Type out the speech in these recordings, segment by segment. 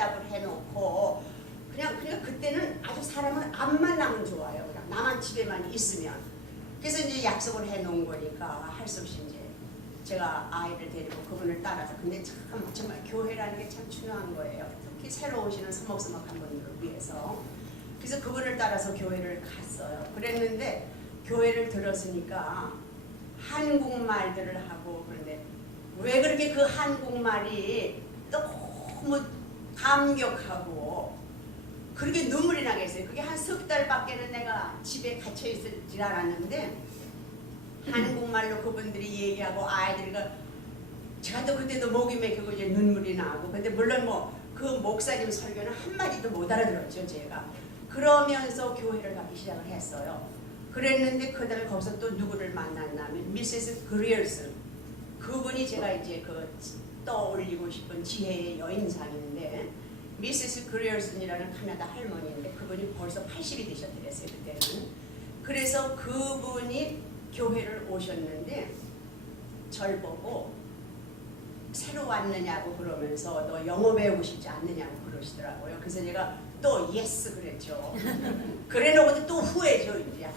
대답을 해놓고 그냥 그때는 아주 사람은 앞만 나면 좋아요. 그냥 나만 집에만 있으면. 그래서 이제 약속을 해놓은 거니까 할 수 없이 이제 제가 아이를 데리고 그분을 따라서. 근데 정말 교회라는 게 참 중요한 거예요. 특히 새로 오시는 서먹서먹한 분들을 위해서. 그래서 그분을 따라서 교회를 갔어요. 그랬는데 교회를 들었으니까 한국말들을 하고, 그런데 왜 그렇게 그 한국말이 너무 감격하고 그렇게 눈물이 나겠어요. 그게 한 석 달밖에는 내가 집에 갇혀 있지 않았는데 한국말로 그분들이 얘기하고 아이들이 제가 또 그때도 목이 맥히고 이제 눈물이 나고. 근데 물론 뭐 그 목사님 설교는 한마디도 못 알아들었죠 제가. 그러면서 교회를 가기 시작을 했어요. 그랬는데 그다음에 거기서 또 누구를 만났냐면 미세스 그리얼슨. 그분이 제가 이제 떠올리고 싶은 지혜의 여인상인데, 미세스 그리얼슨이라는 카나다 할머니인데 그분이 벌써 80이 되셨더랬어요 그때는. 그래서 그분이 교회를 오셨는데 절 보고 새로 왔느냐고 그러면서 너 영어 배우고 싶지 않느냐고 그러시더라고요. 그래서 제가 또 예스 그랬죠. 그래놓고도 또 후회죠. 이제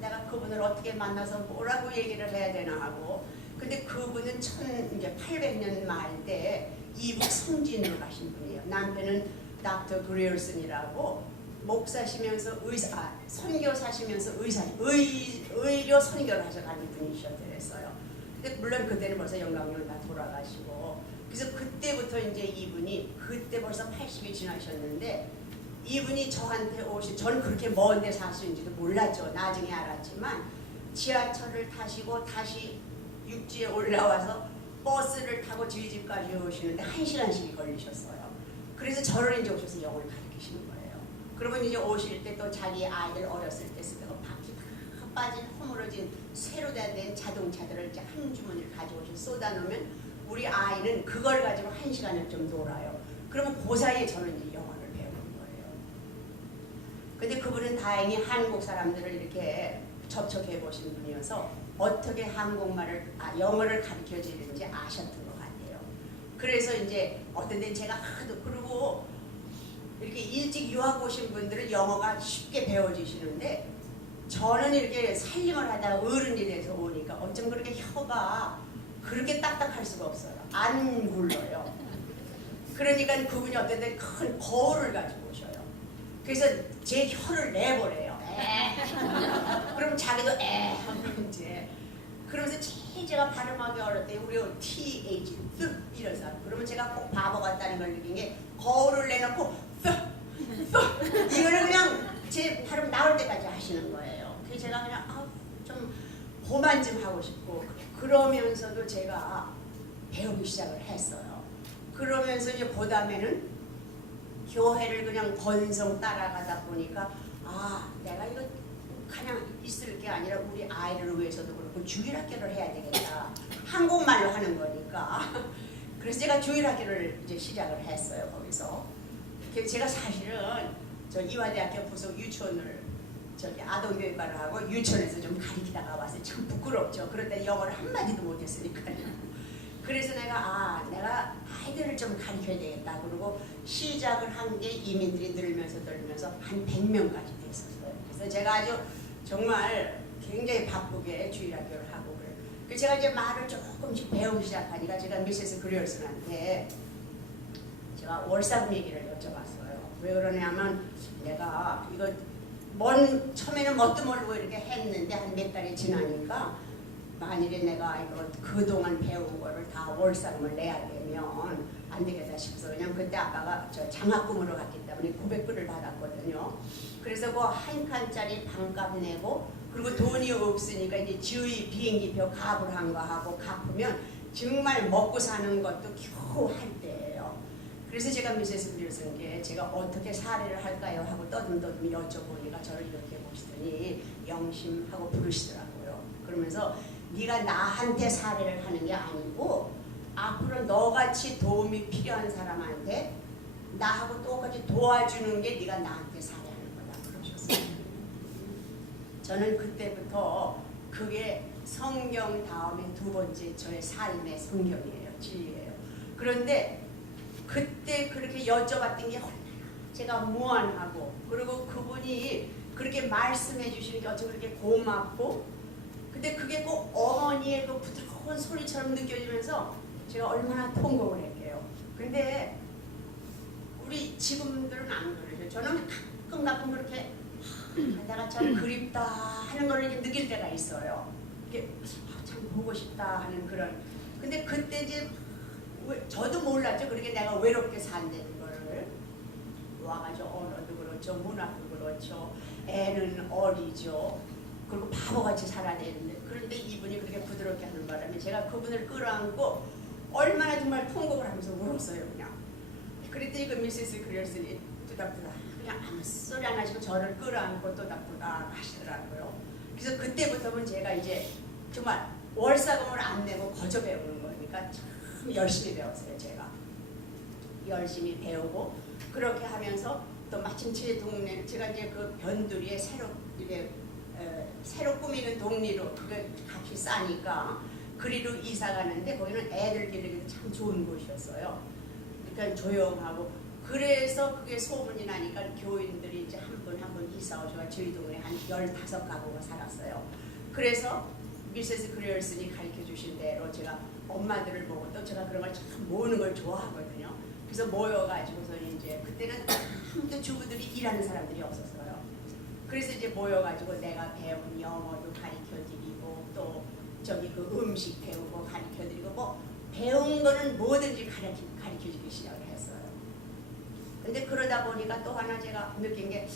내가 그분을 어떻게 만나서 뭐라고 얘기를 해야 되나 하고. 근데 그분은 1800년 말 때 이북 성진으로 가신 분이에요. 남편은 닥터 그리얼슨이라고 목사시면서 선교사시면서 의료 선교를 하셔가는 분이셨더랬어요. 근데 물론 그때는 벌써 영광으로 다 돌아가시고. 그래서 그때부터 이제 이분이, 그때 벌써 80이 지나셨는데 이분이 저한테 전 그렇게 먼 데 사시는지도 몰랐죠. 나중에 알았지만 지하철을 타시고 다시 육지에 올라와서 버스를 타고 저희 집까지 오시는데 1시간씩이 걸리셨어요. 그래서 저를 이제 오셔서 영어를 가르치시는 거예요. 그러면 이제 오실 때 또 자기 아이들 어렸을 때 쓰던 바퀴 다 빠진 허물어진 새로 된 자동차들을 이제 한 주머니를 가져오셔서 쏟아놓으면 우리 아이는 그걸 가지고 1시간을 좀 놀아요. 그러면 그 사이에 저는 이제 영어를 배우는 거예요. 근데 그분은 다행히 한국 사람들을 이렇게 접촉해 보신 분이어서 어떻게 영어를 가르쳐 주는지 아셨던 것 같아요. 그래서 이제 어떤 데는 제가 하도, 그리고 이렇게 일찍 유학 오신 분들은 영어가 쉽게 배워지시는데 저는 이렇게 살림을 하다가 어른이 돼서 오니까 어쩜 그렇게 혀가 그렇게 딱딱할 수가 없어요. 안 굴러요. 그러니까 그분이 어떤 데 큰 거울을 가지고 오셔요. 그래서 제 혀를 내보래요. 그럼 자기도 하면 이제 그러면서 제가 발음하기 어려울 때 우리 TH 이런 사람. 그러면 제가 꼭 바보 같다는 걸 느낀 게 거울을 내놓고 이거를 그냥 제 발음 나올 때까지 하시는 거예요. 그래서 제가 그냥 좀 그만 좀 하고 싶고, 그러면서도 제가 배우기 시작을 했어요. 그러면서 이제 그 다음에는 교회를 그냥 건성 따라가다 보니까 내가 이거 그냥 있을 게 아니라 우리 아이를 위해서도 그렇고 주일학교를 해야 되겠다. 한국말로 하는 거니까. 그래서 제가 주일학교를 이제 시작을 했어요. 거기서. 제가 사실은 저 이화대학교 부속 유치원을 아동교육과를 하고 유치원에서 좀 가르치다가 왔어요. 참 부끄럽죠. 그런데 영어를 한마디도 못했으니까요. 그래서 내가 아이들을 좀 가르쳐야 되겠다. 그리고 시작을 한 게 이민들이 늘면서 한 100명까지 됐었어요. 그래서 제가 아주 정말 굉장히 바쁘게 주일학교를 하고 그래요. 그래서 제가 이제 말을 조금씩 배우기 시작하니까 제가 미세스 그리얼슨한테 제가 월사금 얘기를 여쭤봤어요. 왜 그러냐면 내가 이거 처음에는 뭣도 모르고 이렇게 했는데 한 몇 달이 지나니까 만일에 내가 이거 그동안 배운 거를 다 월사금을 내야 되면 안 되겠다 싶어서, 그냥 그때 아빠가 저 장학금으로 갔기 때문에 900불을 받았거든요. 그래서 그 한 칸짜리 방값 내고, 그리고 돈이 없으니까 이제 지의 비행기표 값을 한 거 하고 갚으면 정말 먹고 사는 것도 겨우 할 때예요. 그래서 제가 미세스 그리얼슨께 제가 어떻게 사례를 할까요 하고 떠듬떠듬 여쭤보니까 저를 이렇게 보시더니 영심하고 부르시더라고요. 그러면서 네가 나한테 사례를 하는 게 아니고 앞으로 너같이 도움이 필요한 사람한테 나하고 똑같이 도와주는 게 네가 나한테 사례하는 거다 그러셨어요. 저는 그때부터 그게 성경 다음에 두 번째 저의 삶의 성경이에요. 진리예요. 그런데 그때 그렇게 여쭤봤던 게 얼마나 제가 무안하고, 그리고 그분이 그렇게 말씀해 주시는 게 어쩜 그렇게 고맙고, 근데 그게 꼭 어머니의 그 부드러운 소리처럼 느껴지면서 제가 얼마나 통곡을 했게요. 근데 우리 지금들은 안 그러죠. 저는 가끔 그렇게 하다가 참 그립다 하는 걸 이렇게 느낄 때가 있어요. 이게 참 보고 싶다 하는 그런. 근데 그때 이제 저도 몰랐죠. 그렇게 내가 외롭게 산다는 거를. 와가지고 언어도 그렇죠, 문화도 그렇죠, 애는 어리죠. 그리고 바보같이 살아야 되는데, 그런데 이분이 그렇게 부드럽게 하는 바람에 제가 그분을 끌어안고 얼마나 정말 통곡을 하면서 울었어요. 그냥. 그랬더니 그 미세스 그리얼슨이 뚜닥뚜닥 그냥 아무 소리 안 하시고 저를 끌어안고 또닥또닥 하시더라고요. 그래서 그때부터는 제가 이제 정말 월사금을 안 내고 거저 배우는 거니까 참 열심히 배웠어요. 제가 열심히 배우고, 그렇게 하면서 또 마침 제 동네, 제가 이제 그 변두리에 새로 꾸미는 동리로, 그게 값이 싸니까 그리로 이사 가는데 거기는 애들 기르기도 참 좋은 곳이었어요. 그러니까 조용하고, 그래서 그게 소문이 나니까 교인들이 이제 한 분 한 분 이사 오셔서 저희 동네 한 15가구가 살았어요. 그래서 미세스 그리얼슨이 가르쳐 주신 대로 제가 엄마들을 보고, 또 제가 그런 걸 참 모으는 걸 좋아하거든요. 그래서 모여가지고서 이제 그때는 아무도 주부들이 일하는 사람들이 없었어요. 그래서 이제 모여가지고 내가 배운 영어도 가르쳐드리고, 또 저기 그 음식 배우고 가르쳐드리고, 뭐 배운 거는 뭐든지 가르쳐주기 시작을 했어요. 근데 그러다 보니까 또 하나 제가 느낀 게,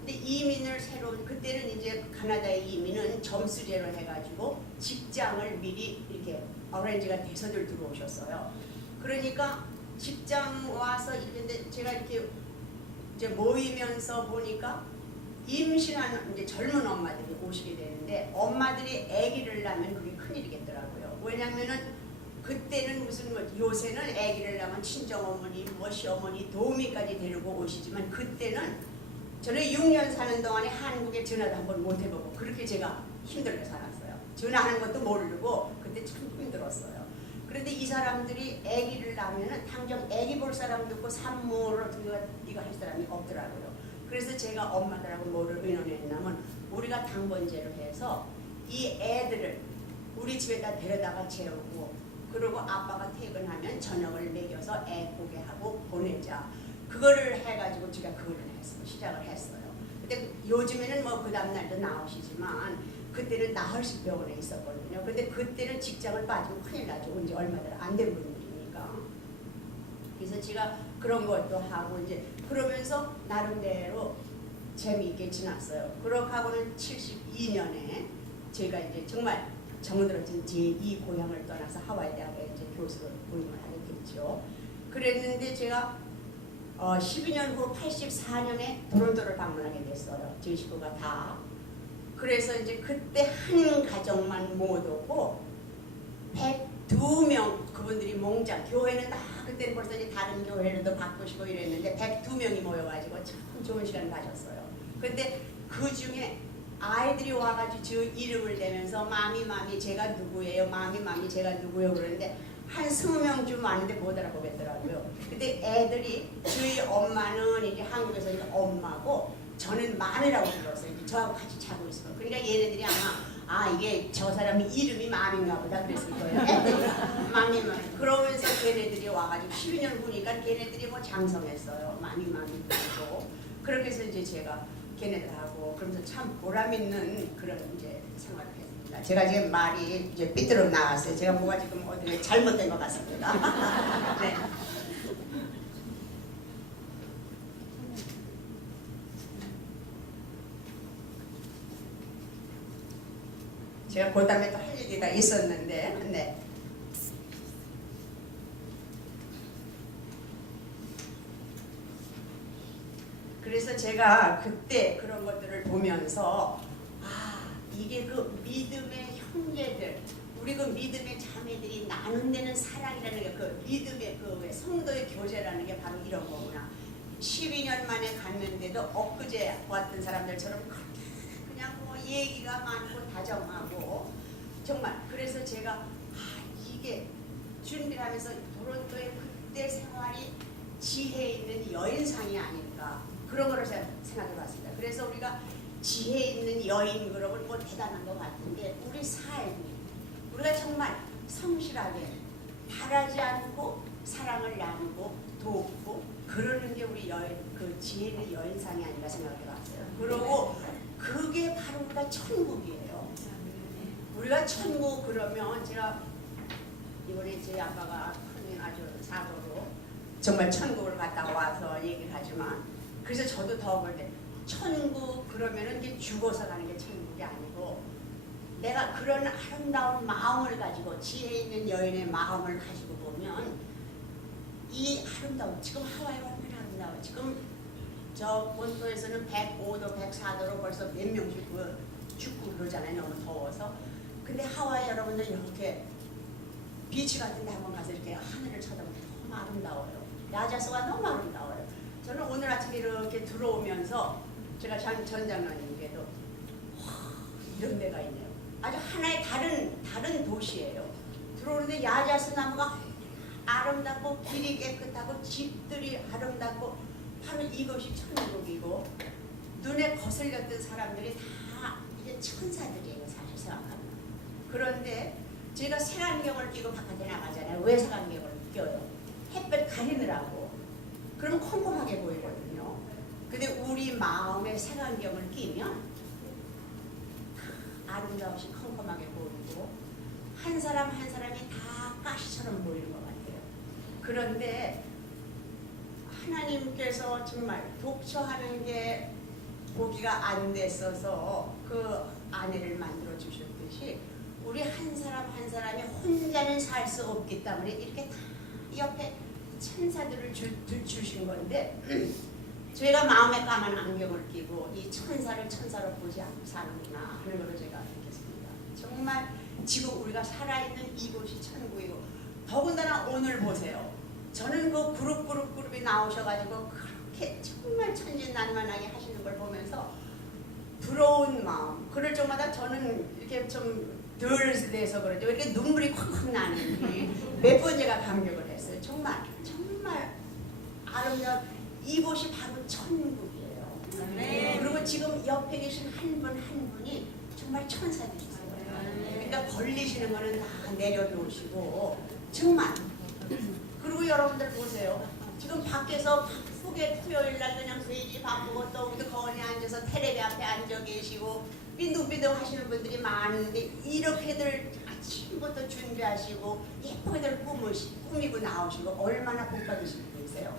근데 이민을 그때는 이제 카나다의 이민은 점수제로 해가지고 직장을 미리 이렇게 어레인지가 돼서들 들어오셨어요. 그러니까 직장 와서 이런데 제가 이렇게 이제 모이면서 보니까 임신하는 이제 젊은 엄마들이 오시게 되는데, 엄마들이 아기를 낳으면 그게 큰일이겠더라고요. 왜냐면은 그때는 무슨 요새는 아기를 낳으면 친정어머니, 시어머니, 도우미까지 데리고 오시지만, 그때는 저는 6년 사는 동안에 한국에 전화도 한번 못 해보고 그렇게 제가 힘들게 살았어요. 전화하는 것도 모르고 그때 참 힘들었어요. 그런데 이 사람들이 아기를 낳으면 당장 아기 볼 사람도 없고 산모를 이거 할 사람이 없더라고요. 그래서 제가 엄마들하고 뭐를 의논했냐면, 우리가 당번제로 해서 이 애들을 우리 집에다 데려다가 재우고, 그리고 아빠가 퇴근하면 저녁을 먹여서 애 보게 하고 보내자. 그거를 해가지고 제가 그거를 시작을 했어요. 근데 요즘에는 뭐 그 다음날도 나오시지만 그때는 나흘씩 병원에 있었거든요. 근데 그때는 직장을 빠지면 큰일 나죠. 이제 얼마나 안 된 분들이니까. 그래서 제가 그런 것도 하고 이제 그러면서 나름대로 재미있게 지났어요. 그렇게 하고는 72년에 제가 이제 정말 정들어진 제2 고향을 떠나서 하와이 대학에 이제 교수로 부임을 하게 됐죠. 그랬는데 제가 12년 후 84년에 토론토를 방문하게 됐어요. 제 식구가 다. 그래서 이제 그때 한 가정만 못 오고 102명, 그분들이 몽장, 교회는 다 그때는 벌써 이제 다른 교회로도 바꾸시고 이랬는데 102명이 모여가지고 참 좋은 시간을 가졌어요. 근데 그 중에 아이들이 와가지고 저 이름을 대면서 마미 제가 누구예요? 마미 제가 누구예요? 그러는데 한 20명쯤 왔는데 못 알아보겠더라고요. 근데 애들이 저희 엄마는 이제 한국에서 이제 엄마고 저는 마미라고 불렀어요. 이제 저하고 같이 자고 있어요. 그러니까 얘네들이 아마 이게 저 사람이 이름이 마미인가 보다 그랬을 거예요. 애들이 마미. 그러면서 걔네들이 와가지고 12년 후니까 걔네들이 뭐 장성했어요. 마미 그러고. 그렇게 해서 이제 제가 걔네들하고 그러면서 참 보람 있는 그런 이제 생활을 했습니다. 제가 지금 말이 이제 삐뚤어 나왔어요. 제가 뭐가 지금 어디 잘못된 것 같습니다. 네. 제가 그 다음에 또 할 얘기가 있었는데, 네. 그래서 제가 그때 그런 것들을 보면서 이게 그 믿음의 형제들, 우리 그 믿음의 자매들이 나눈 데는 사랑이라는 게, 그 믿음의 그 성도의 교제라는 게 바로 이런 거구나. 12년 만에 갔는데도 엊그제 왔던 사람들처럼 그냥 뭐 얘기가 많고 다정하고 정말. 그래서 제가 이게 준비를 하면서 토론토의 그때 생활이 지혜 있는 여인상이 아닐까 그런 거를 생각해 봤습니다. 그래서 우리가 지혜 있는 여인 그러면 뭐 대단한 것 같은데 우리 삶이 우리가 정말 성실하게 바라지 않고 사랑을 나누고 돕고 그러는 게 우리 그 지혜 있는 여인상이 아닌가 생각해 봤어요. 그리고 그게 바로 우리가 천국이에요. 우리가 천국 그러면 제가 이번에 제 아빠가 큰 아주 사고로 정말 천국을 갔다 와서 얘기를 하지만 그래서 저도 더 그럴 때 천국 그러면은 이게 죽어서 가는 게 천국이 아니고 내가 그런 아름다운 마음을 가지고 지혜 있는 여인의 마음을 가지고 보면 이 아름다운 지금 하와이가 얼마나 아름다워. 지금 저 본토에서는 105도 104도로 벌써 몇 명씩 죽고 그러잖아요. 너무 더워서. 근데 하와이 여러분들 이렇게 비치 같은 데 한번 가서 이렇게 하늘을 쳐다보면 너무 아름다워요. 야자수가 너무 아름다워요. 저는 오늘 아침에 이렇게 들어오면서 제가 전장로님께도 이런 데가 있네요. 아주 하나의 다른 도시예요. 들어오는데 야자수 나무가 아름답고 길이 깨끗하고 집들이 아름답고 바로 이것이 천국이고 눈에 거슬렸던 사람들이 다 이게 천사들이에요. 사실 생각하면. 그런데 제가 색안경을 끼고 바깥에 나가잖아요. 왜 색안경을 껴요? 햇볕 가리느라고. 그러면 컴컴하게 보이거든요. 근데 우리 마음에 색안경을 끼면 아름다움이 컴컴하게 보이고 한 사람 한 사람이 다 가시처럼 보이는 것 같아요. 그런데 하나님께서 정말 독처하는 게 보기가 안 됐어서 그 아내를 만들어 주셨듯이 우리 한 사람 한 사람이 혼자는 살 수 없기 때문에 이렇게 다 옆에 천사들을 주신 건데 저희가 마음에 까만 안경을 끼고 이 천사를 천사로 보지 않고 사는구나 하는 걸 제가 느꼈습니다. 정말 지금 우리가 살아있는 이곳이 천국이고 더군다나 오늘 보세요. 저는 그 그룹이 나오셔가지고 그렇게 정말 천진난만하게 하시는 걸 보면서 부러운 마음 그럴 적마다 저는 이렇게 좀 덜 돼서 그러죠. 이렇게 눈물이 콱콱 나는지 몇 번 제가 감격을 했어요. 정말 아름다운 이곳이 바로 천국이에요. 네. 그리고 지금 옆에 계신 한 분 한 분이 정말 천사들이세요. 그러니까 걸리시는 거는 다 내려놓으시고 정말 그리고 여러분들 보세요. 지금 밖에서 바쁘게 토요일날 그냥 괜히 바쁘고 또 우리도 거원에 앉아서 텔레비 앞에 앉아 계시고 빈둥빈둥 하시는 분들이 많은데 이렇게들 아침부터 준비하시고 예쁘게들 꾸미고 나오시고 얼마나 복 받으신 분이세요.